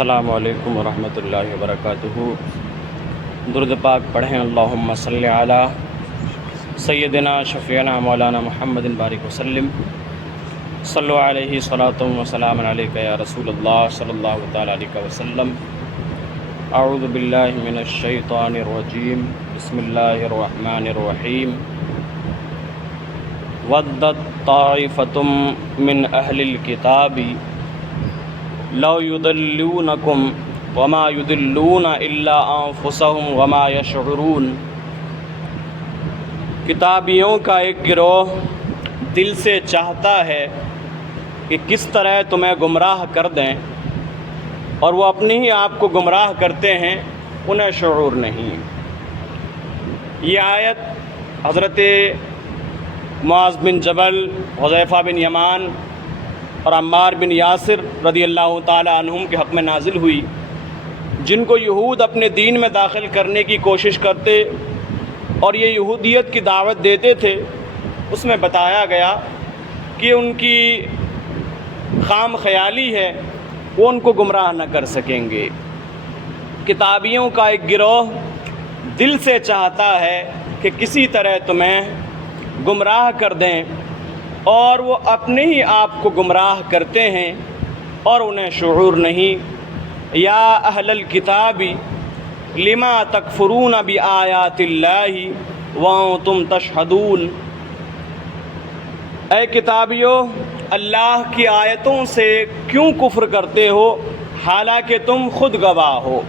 السلام علیکم ورحمۃ اللہ وبرکاتہ۔ درود پاک پڑھیں اللہم صلی علی سیدنا شفیعنا مولانا محمد بارک وسلم صلو علیہ صلاۃ و سلام علیک یا رسول اللہ صلی اللہ تعالی علیہ وسلم۔ اعوذ باللہ من الشیطان الرجیم، بسم اللہ الرحمن الرحیم۔ ودت طائفۃ من اہل الکتاب لو یضلونکم وما یضلون الا انفسهم وما یشعرون۔ کتابیوں کا ایک گروہ دل سے چاہتا ہے کہ کس طرح تمہیں گمراہ کر دیں، اور وہ اپنے ہی آپ کو گمراہ کرتے ہیں، انہیں شعور نہیں۔ یہ آیت حضرت معاذ بن جبل، حذیفہ بن یمان اور عمار بن یاسر رضی اللہ تعالی عنہم کے حق میں نازل ہوئی، جن کو یہود اپنے دین میں داخل کرنے کی کوشش کرتے اور یہ یہودیت کی دعوت دیتے تھے۔ اس میں بتایا گیا کہ ان کی خام خیالی ہے، وہ ان کو گمراہ نہ کر سکیں گے۔ کتابیوں کا ایک گروہ دل سے چاہتا ہے کہ کسی طرح تمہیں گمراہ کر دیں، اور وہ اپنے ہی آپ کو گمراہ کرتے ہیں اور انہیں شعور نہیں۔ یا اہل الکتاب لما تکفرون بآیات اللہ وانتم تشہدون۔ اے کتابیو، اللہ کی آیتوں سے کیوں کفر کرتے ہو حالانکہ تم خود گواہ ہو؟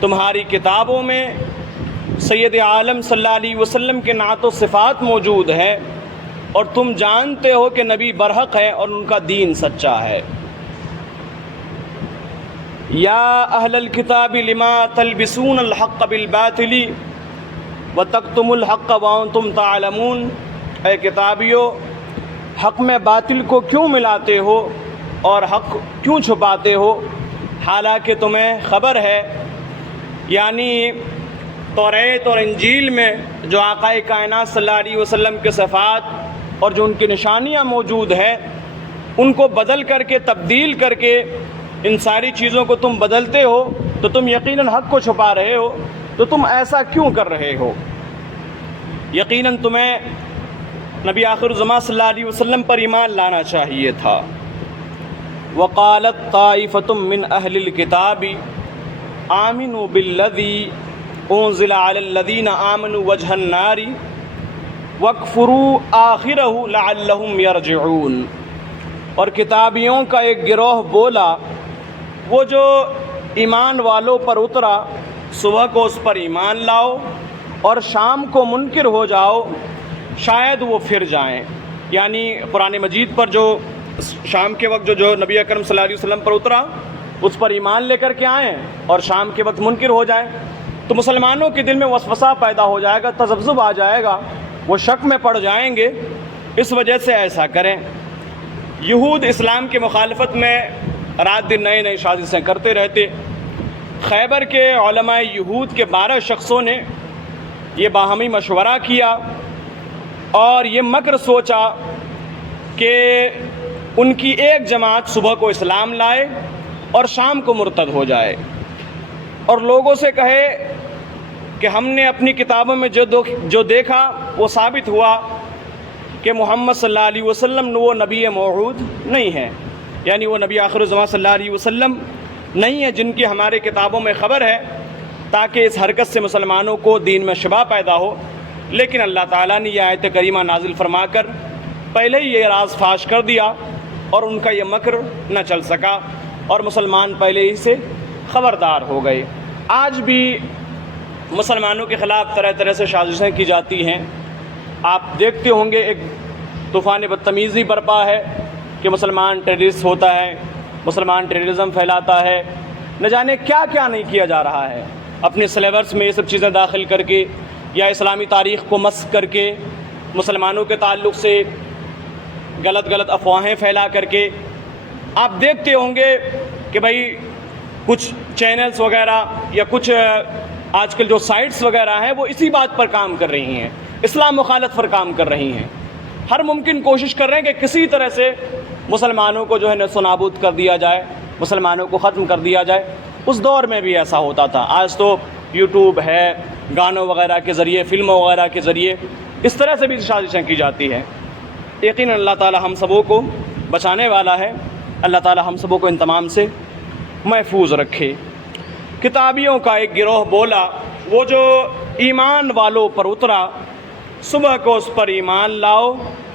تمہاری کتابوں میں سید عالم صلی اللہ علیہ وسلم کے نعت و صفات موجود ہے، اور تم جانتے ہو کہ نبی برحق ہے اور ان کا دین سچا ہے۔ یا اہل الکتاب لما تلبسون الحق بالباطل وتکتمون الحق وانتم تعلمون۔ اے کتابیو، حق میں باطل کو کیوں ملاتے ہو اور حق کیوں چھپاتے ہو حالانکہ تمہیں خبر ہے؟ یعنی توریت اور انجیل میں جو آقا کائنات صلی اللہ علیہ وسلم کے صفات اور جو ان کی نشانیاں موجود ہیں، ان کو بدل کر کے، تبدیل کر کے ان ساری چیزوں کو تم بدلتے ہو، تو تم یقیناً حق کو چھپا رہے ہو۔ تو تم ایسا کیوں کر رہے ہو؟ یقیناً تمہیں نبی آخر الزمان صلی اللہ علیہ وسلم پر ایمان لانا چاہیے تھا۔ وقالت طائفۃ من اہل الکتاب آمنوا بالذی انزل علی الذین آمنوا وجہ النار وَاکْفُرُوا آخِرَهُ لَعَلَّهُمْ يَرْجِعُونَ۔ اور کتابیوں کا ایک گروہ بولا، وہ جو ایمان والوں پر اترا، صبح کو اس پر ایمان لاؤ اور شام کو منکر ہو جاؤ، شاید وہ پھر جائیں۔ یعنی قرآن مجید پر جو شام کے وقت جو نبی اکرم صلی اللہ علیہ وسلم پر اترا، اس پر ایمان لے کر کے آئیں اور شام کے وقت منکر ہو جائیں، تو مسلمانوں کے دل میں وسوسہ پیدا ہو جائے گا، تذبذب آ جائے گا، وہ شک میں پڑ جائیں گے۔ اس وجہ سے ایسا کریں۔ یہود اسلام کی مخالفت میں رات دن نئے سازشیں کرتے رہتے۔ خیبر کے علماء یہود کے 12 شخصوں نے یہ باہمی مشورہ کیا اور یہ مکر سوچا کہ ان کی ایک جماعت صبح کو اسلام لائے اور شام کو مرتد ہو جائے، اور لوگوں سے کہے کہ ہم نے اپنی کتابوں میں جو دیکھا وہ ثابت ہوا کہ محمد صلی اللہ علیہ وسلم وہ نبی موعود نہیں ہے، یعنی وہ نبی آخر الزمان صلی اللہ علیہ وسلم نہیں ہے جن کی ہمارے کتابوں میں خبر ہے، تاکہ اس حرکت سے مسلمانوں کو دین میں شبہ پیدا ہو۔ لیکن اللہ تعالیٰ نے یہ آیت کریمہ نازل فرما کر پہلے ہی یہ راز فاش کر دیا، اور ان کا یہ مکر نہ چل سکا، اور مسلمان پہلے ہی سے خبردار ہو گئے۔ آج بھی مسلمانوں کے خلاف طرح طرح سے سازشیں کی جاتی ہیں۔ آپ دیکھتے ہوں گے ایک طوفان بدتمیزی برپا ہے کہ مسلمان ٹیررسٹ ہوتا ہے، مسلمان ٹیررزم پھیلاتا ہے، نہ جانے کیا کیا نہیں کیا جا رہا ہے۔ اپنے سلیبس میں یہ سب چیزیں داخل کر کے یا اسلامی تاریخ کو مسخ کر کے مسلمانوں کے تعلق سے غلط افواہیں پھیلا کر کے آپ دیکھتے ہوں گے کہ بھائی کچھ چینلز وغیرہ یا کچھ آج کل جو سائٹس وغیرہ ہیں وہ اسی بات پر کام کر رہی ہیں، اسلام مخالفت پر کام کر رہی ہیں، ہر ممکن کوشش کر رہے ہیں کہ کسی طرح سے مسلمانوں کو جو ہے نابود کر دیا جائے۔ مسلمانوں کو ختم کر دیا جائے۔ اس دور میں بھی ایسا ہوتا تھا۔ آج تو یوٹیوب ہے، گانوں وغیرہ کے ذریعے، فلموں وغیرہ کے ذریعے اس طرح سے بھی سازشیں کی جاتی ہیں۔ یقیناً اللہ تعالی ہم سبوں کو بچانے والا ہے۔ اللہ تعالی ہم سبوں کو ان تمام سے محفوظ رکھے۔ کتابیوں کا ایک گروہ بولا، وہ جو ایمان والوں پر اترا، صبح کو اس پر ایمان لاؤ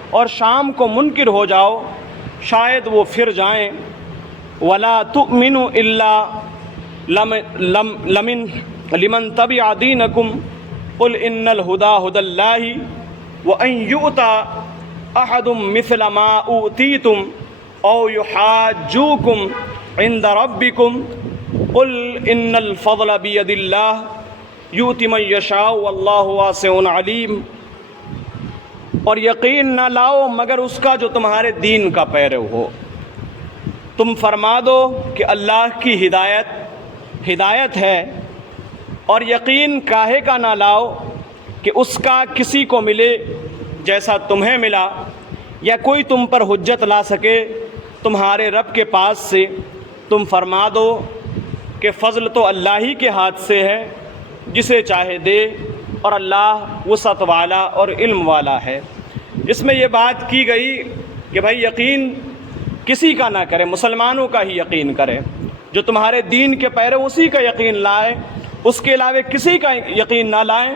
اور شام کو منکر ہو جاؤ، شاید وہ پھر جائیں۔ وَلَا تُؤْمِنُوا إِلَّا لِمَن تَبِعَ دِينَكُمْ قُلْ إِنَّ الْهُدَىٰ هُدَى اللَّهِ وَأَن يُؤْتَىٰ أَحَدٌ مِثْلَ مَا أُوتِيتُمْ أَوْ يُحَاجُّوكُمْ عِندَ رَبِّكُمْ قُلْ إِنَّ الْفَضْلَ بِيَدِ اللَّهِ يُؤْتِي مَن يَشَاءُ وَاللَّهُ وَاسِعٌ عَلِيمٌ۔ اور یقین نہ لاؤ مگر اس کا جو تمہارے دین کا پیرو ہو۔ تم فرما دو کہ اللہ کی ہدایت ہے، اور یقین کاہے کا نہ لاؤ کہ اس کا کسی کو ملے جیسا تمہیں ملا، یا کوئی تم پر حجت لا سکے تمہارے رب کے پاس سے۔ تم فرما دو کہ فضل تو اللہ ہی کے ہاتھ سے ہے، جسے چاہے دے، اور اللہ وسعت والا اور علم والا ہے۔ اس میں یہ بات کی گئی کہ بھائی یقین کسی کا نہ کرے، مسلمانوں کا ہی یقین کرے، جو تمہارے دین کے پیرو اسی کا یقین لائے، اس کے علاوہ کسی کا یقین نہ لائیں۔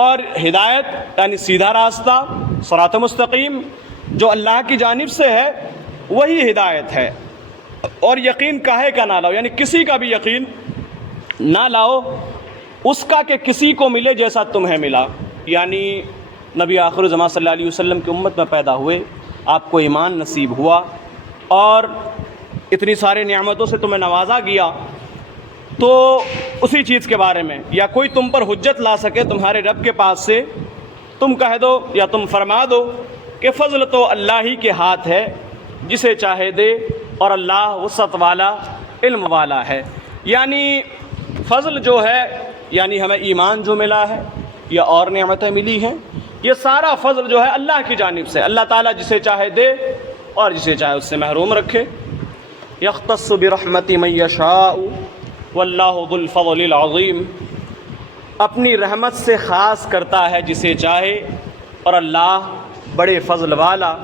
اور ہدایت یعنی سیدھا راستہ، صراط مستقیم، جو اللہ کی جانب سے ہے وہی ہدایت ہے۔ اور یقین کاہے کا نہ لاؤ، یعنی کسی کا بھی یقین نہ لاؤ اس کا کہ کسی کو ملے جیسا تمہیں ملا۔ یعنی نبی آخر الزمان صلی اللہ علیہ وسلم کی امت میں پیدا ہوئے، آپ کو ایمان نصیب ہوا اور اتنی سارے نعمتوں سے تمہیں نوازا گیا، تو اسی چیز کے بارے میں یا کوئی تم پر حجت لا سکے تمہارے رب کے پاس سے، تم کہہ دو یا تم فرما دو کہ فضل تو اللہ ہی کے ہاتھ ہے، جسے چاہے دے، اور اللہ وسعت والا علم والا ہے۔ یعنی فضل جو ہے، یعنی ہمیں ایمان جو ملا ہے یا اور نعمتیں ملی ہیں، یہ سارا فضل جو ہے اللہ کی جانب سے، اللہ تعالیٰ جسے چاہے دے اور جسے چاہے اس سے محروم رکھے۔ یختص برحمتہ من یشاء واللہ ذو الفضل العظیم، اپنی رحمت سے خاص کرتا ہے جسے چاہے، اور اللہ بڑے فضل والا۔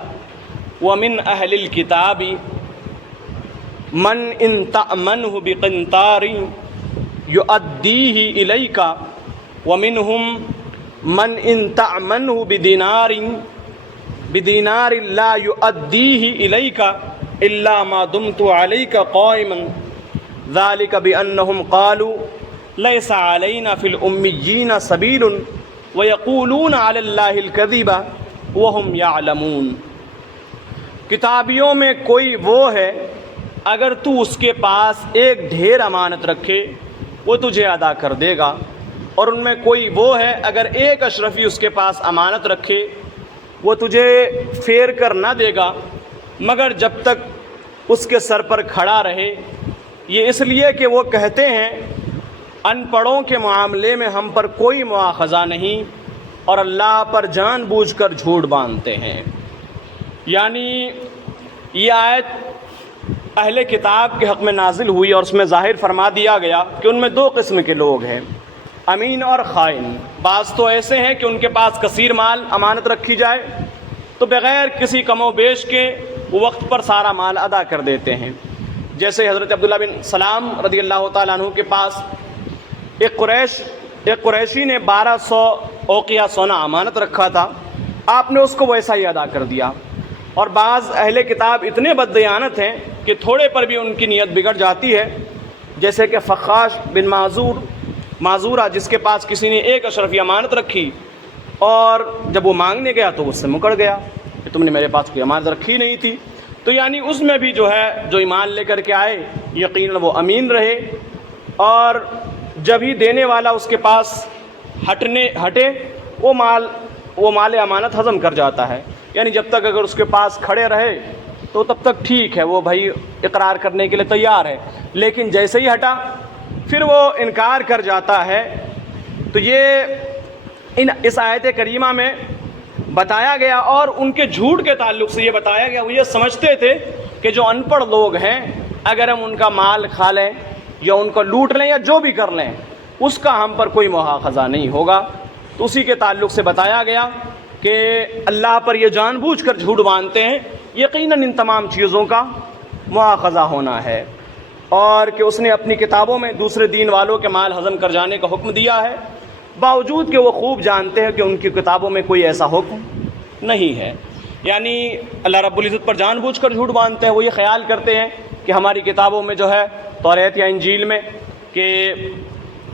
ومن اہل الکتاب من ان تأمنہ بقنطار یؤدیہ الیک ومنہم من ان تأمنہ بدینار لا یؤدیہ الیک الا ما دمت علیک قائما ذلك بأنهم قالوا ليس علينا في الأميين سبيل ويقولون على الله الكذب وهم يعلمون۔ کتابیوں میں کوئی وہ ہے اگر تو اس کے پاس ایک ڈھیر امانت رکھے وہ تجھے ادا کر دے گا، اور ان میں کوئی وہ ہے اگر ایک اشرفی اس کے پاس امانت رکھے وہ تجھے پھیر کر نہ دے گا مگر جب تک اس کے سر پر کھڑا رہے۔ یہ اس لیے کہ وہ کہتے ہیں ان پڑھوں کے معاملے میں ہم پر کوئی مواخذہ نہیں، اور اللہ پر جان بوجھ کر جھوٹ باندھتے ہیں۔ یعنی یہ آیت اہل کتاب کے حق میں نازل ہوئی، اور اس میں ظاہر فرما دیا گیا کہ ان میں دو قسم کے لوگ ہیں، امین اور خائن۔ بعض تو ایسے ہیں کہ ان کے پاس کثیر مال امانت رکھی جائے تو بغیر کسی کم و بیش کے وہ وقت پر سارا مال ادا کر دیتے ہیں۔ جیسے حضرت عبداللہ بن سلام رضی اللہ تعالیٰ عنہ کے پاس ایک قریشی نے 1200 اوقیہ سونا امانت رکھا تھا، آپ نے اس کو ویسا ہی ادا کر دیا۔ اور بعض اہل کتاب اتنے بددیانت ہیں کہ تھوڑے پر بھی ان کی نیت بگڑ جاتی ہے، جیسے کہ فخاش بن معذورہ جس کے پاس کسی نے ایک اشرفی امانت رکھی، اور جب وہ مانگنے گیا تو اس سے مکر گیا کہ تم نے میرے پاس کوئی امانت رکھی نہیں تھی۔ تو یعنی اس میں بھی جو ہے جو ایمان لے کر کے آئے یقیناً وہ امین رہے، اور جب ہی دینے والا اس کے پاس ہٹے وہ مال امانت ہضم کر جاتا ہے۔ یعنی جب تک اگر اس کے پاس کھڑے رہے تو تب تک ٹھیک ہے، وہ بھائی اقرار کرنے کے لیے تیار ہے، لیکن جیسے ہی ہٹا پھر وہ انکار کر جاتا ہے۔ تو یہ اس آیت کریمہ میں بتایا گیا، اور ان کے جھوٹ کے تعلق سے یہ بتایا گیا، وہ یہ سمجھتے تھے کہ جو ان پڑھ لوگ ہیں اگر ہم ان کا مال کھا لیں یا ان کو لوٹ لیں یا جو بھی کر لیں اس کا ہم پر کوئی مواخذہ نہیں ہوگا۔ تو اسی کے تعلق سے بتایا گیا کہ اللہ پر یہ جان بوجھ کر جھوٹ باندھتے ہیں، یقیناً ان تمام چیزوں کا مواخذہ ہونا ہے، اور کہ اس نے اپنی کتابوں میں دوسرے دین والوں کے مال ہضم کر جانے کا حکم دیا ہے، باوجود کہ وہ خوب جانتے ہیں کہ ان کی کتابوں میں کوئی ایسا حکم نہیں ہے۔ یعنی اللہ رب العزت پر جان بوجھ کر جھوٹ باندھتے ہیں، وہ یہ خیال کرتے ہیں کہ ہماری کتابوں میں جو ہے توریت یا انجیل میں کہ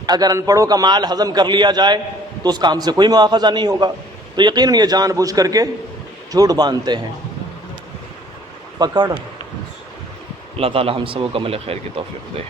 اگر ان پڑھوں کا مال ہضم کر لیا جائے تو اس کا ہم سے کوئی مواخذہ نہیں ہوگا، تو یقیناً یہ جان بوجھ کر کے جھوٹ باندھتے ہیں۔ پکڑ اللہ تعالی ہم سب کو عمل خیر کی توفیق دے۔